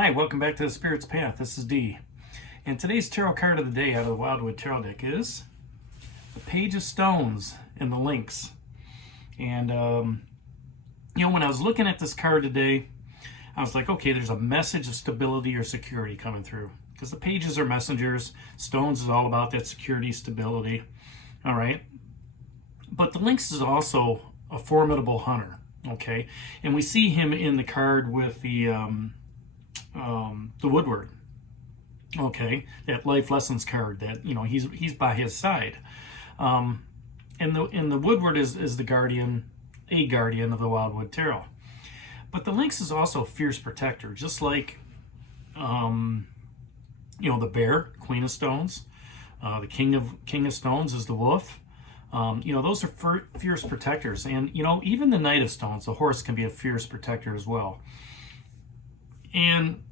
Hi, welcome back to the Spirit's Path. This is Dee. And today's tarot card of the day out of the Wildwood Tarot deck is the Page of Stones in the Lynx. And, when I was looking at this card today, I was like, okay, there's a message of stability or security coming through. Because the pages are messengers. Stones is all about that security, stability. All right. But the Lynx is also a formidable hunter. Okay. And we see him in the card with the Woodward, okay, that life lessons card that he's by his side, and the Woodward is the guardian, a guardian of the Wildwood Tarot. But the Lynx is also a fierce protector, just like the bear, Queen of Stones, the King of Stones is the wolf. Those are fierce protectors, and even the Knight of Stones, the horse, can be a fierce protector as well. And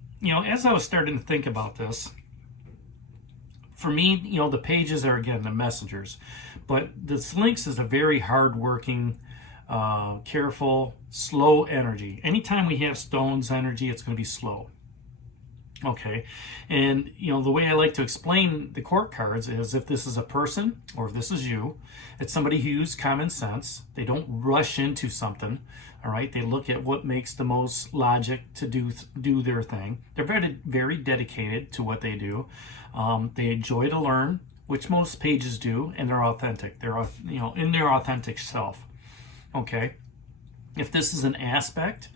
as I was starting to think about this, for me, the pages are, again, the messengers. But this Lynx is a very hard-working, careful, slow energy. Anytime we have Stones energy, it's going to be slow. Okay, and the way I like to explain the court cards is if this is a person or if this is you, it's somebody who uses common sense. They don't rush into something. All right, they look at what makes the most logic to do their thing. They're very, very dedicated to what they do. They enjoy to learn, which most pages do, and they're authentic. They're in their authentic self. Okay, if this is an aspect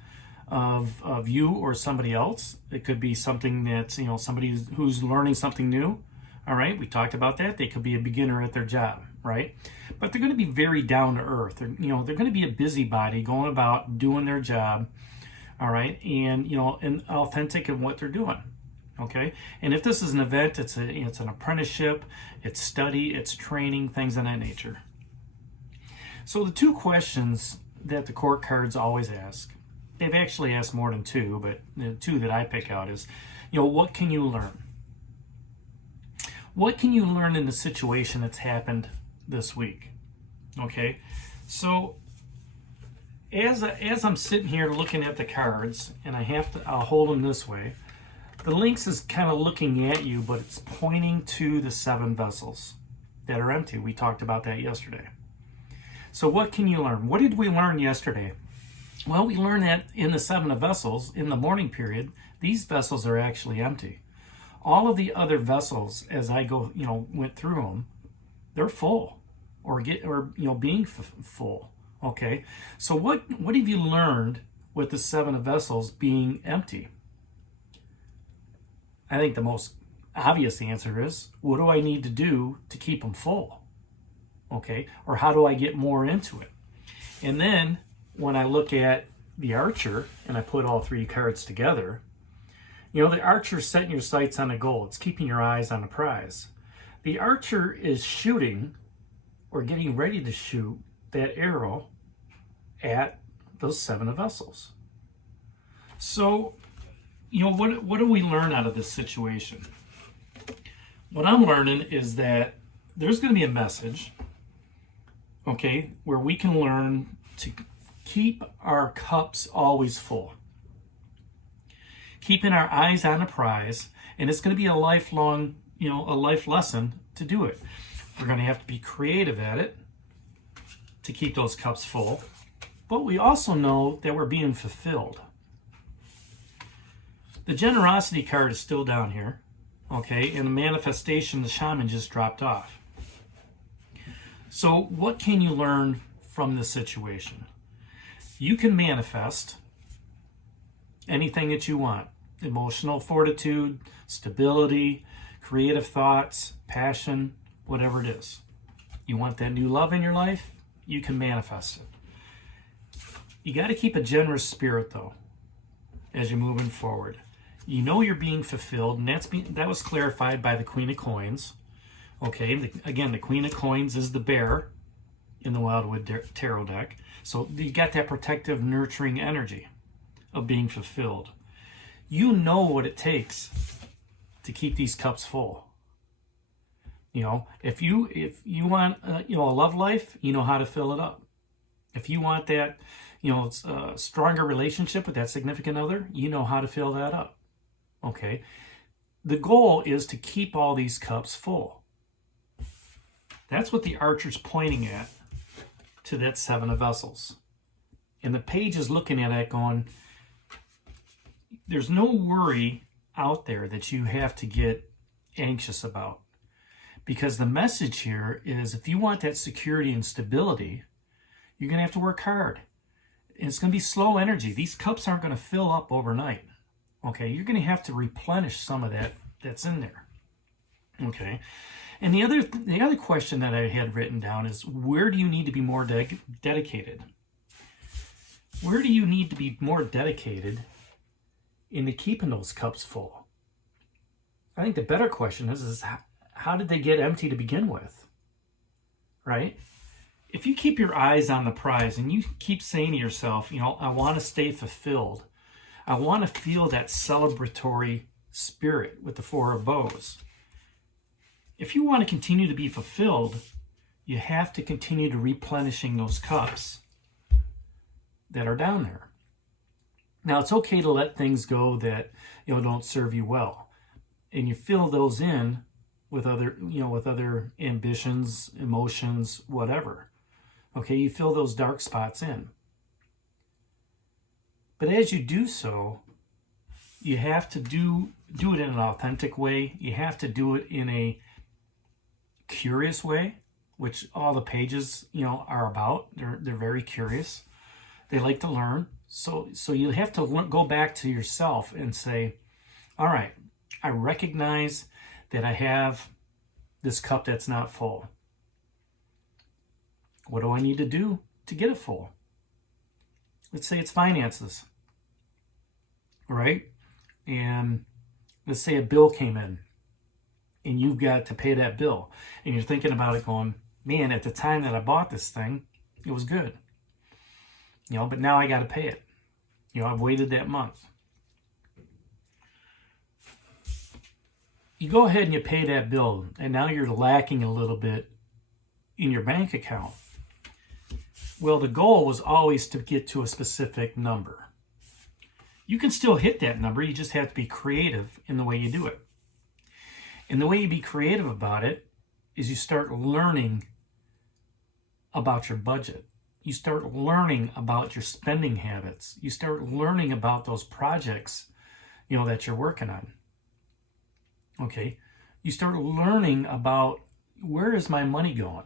of you or somebody else, it could be something that somebody who's learning something new. All right, we talked about that. They could be a beginner at their job, right? But they're going to be very down to earth. They're going to be a busybody going about doing their job. All right, and and authentic in what they're doing. Okay, and if this is an event, it's an apprenticeship, it's study, it's training, things of that nature. So the two questions that the court cards always ask, they've actually asked more than two, but the two that I pick out is, what can you learn? What can you learn in the situation that's happened this week? Okay, so as I'm sitting here looking at the cards, and I'll hold them this way. The Lynx is kind of looking at you, but it's pointing to the 7 vessels that are empty. We talked about that yesterday. So what can you learn? What did we learn yesterday? Well, we learned that in the 7 of vessels, in the morning period, these vessels are actually empty. All of the other vessels, as I went through them, they're full, or being full. Okay, so what have you learned with the 7 of vessels being empty? I think the most obvious answer is, what do I need to do to keep them full? Okay, or how do I get more into it? And then when I look at the Archer and I put all 3 cards together, the Archer is setting your sights on a goal. It's keeping your eyes on a prize. The Archer is shooting or getting ready to shoot that arrow at those 7 of vessels. So, what do we learn out of this situation? What I'm learning is that there's going to be a message, okay, where we can learn to keep our cups always full. Keeping our eyes on a prize, and it's going to be a lifelong, a life lesson to do it. We're going to have to be creative at it to keep those cups full, but we also know that we're being fulfilled. The generosity card is still down here, okay, and the manifestation, the shaman, just dropped off. So what can you learn from this situation? You can manifest anything that you want. Emotional fortitude, stability, creative thoughts, passion, whatever it is. You want that new love in your life? You can manifest it. You got to keep a generous spirit, though, as you're moving forward. You're being fulfilled, and that was clarified by the Queen of Coins. Okay, again, the Queen of Coins is the bear in the Wildwood Tarot deck. So you got that protective, nurturing energy of being fulfilled. You know what it takes to keep these cups full. If you want a love life, you know how to fill it up. If you want that, stronger relationship with that significant other, you know how to fill that up. Okay, the goal is to keep all these cups full. That's what the archer's pointing at, to that Seven of Vessels. And the page is looking at it going, there's no worry out there that you have to get anxious about. Because the message here is, if you want that security and stability, you're going to have to work hard. And it's going to be slow energy. These cups aren't going to fill up overnight. Okay, you're going to have to replenish some of that that's in there. Okay, and the other question that I had written down is, where do you need to be more dedicated? Where do you need to be more dedicated into keeping those cups full? I think the better question is how did they get empty to begin with? Right? If you keep your eyes on the prize and you keep saying to yourself, I want to stay fulfilled. I want to feel that celebratory spirit with the Four of Bows. If you want to continue to be fulfilled, you have to continue to replenishing those cups that are down there. Now, it's okay to let things go that don't serve you well, and you fill those in with other ambitions, emotions, whatever. Okay, you fill those dark spots in. But as you do so, you have to do it in an authentic way. You have to do it in a curious way, which all the pages, are about. They're very curious. They like to learn. So you have to go back to yourself and say, all right, I recognize that I have this cup that's not full. What do I need to do to get it full? Let's say it's finances, right? And let's say a bill came in and you've got to pay that bill. And you're thinking about it going, man, at the time that I bought this thing, it was good. But now I got to pay it. I've waited that month. You go ahead and you pay that bill, and now you're lacking a little bit in your bank account. Well, the goal was always to get to a specific number. You can still hit that number, you just have to be creative in the way you do it. And the way you be creative about it is you start learning about your budget. You start learning about your spending habits. You start learning about those projects, that you're working on. Okay? You start learning about, where is my money going?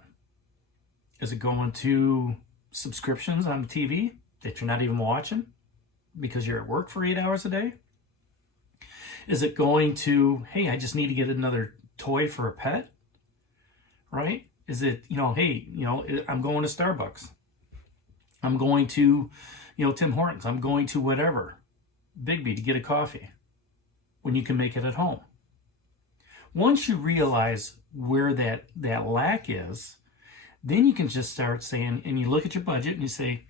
Is it going to subscriptions on the TV that you're not even watching because you're at work for 8 hours a day? Is it going to, hey, I just need to get another toy for a pet? Right? Is it, I'm going to Starbucks. I'm going to, Tim Hortons. I'm going to whatever, Bigby, to get a coffee when you can make it at home. Once you realize where that lack is, then you can just start saying, and you look at your budget and you say,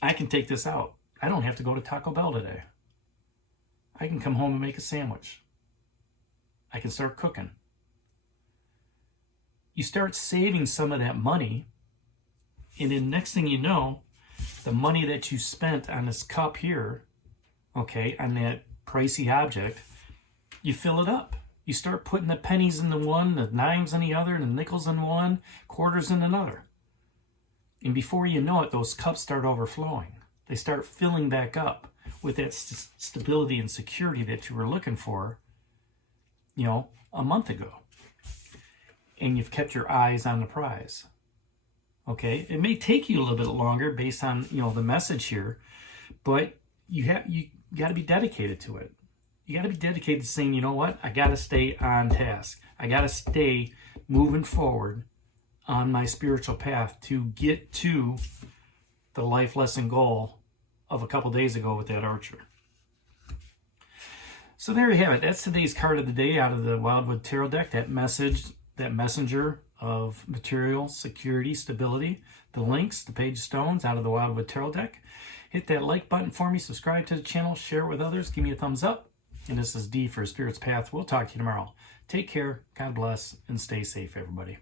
I can take this out. I don't have to go to Taco Bell today. I can come home and make a sandwich. I can start cooking. You start saving some of that money, and then next thing you know, the money that you spent on this cup here, okay, on that pricey object, you fill it up. You start putting the pennies in the one, the dimes in the other, and the nickels in one, quarters in another. And before you know it, those cups start overflowing. They start filling back up with that stability and security that you were looking for, a month ago. And you've kept your eyes on the prize. Okay? It may take you a little bit longer based on, the message here, but you got to be dedicated to it. You got to be dedicated to saying, you know what? I got to stay on task. I got to stay moving forward on my spiritual path to get to the life lesson goal of a couple days ago with that archer. So there you have it. That's today's card of the day out of the Wildwood Tarot deck. That messenger of material, security, stability. The Lynx, the Page of Stones out of the Wildwood Tarot deck. Hit that like button for me. Subscribe to the channel. Share it with others. Give me a thumbs up. And this is D for Spirit's Path. We'll talk to you tomorrow. Take care. God bless. And stay safe, everybody.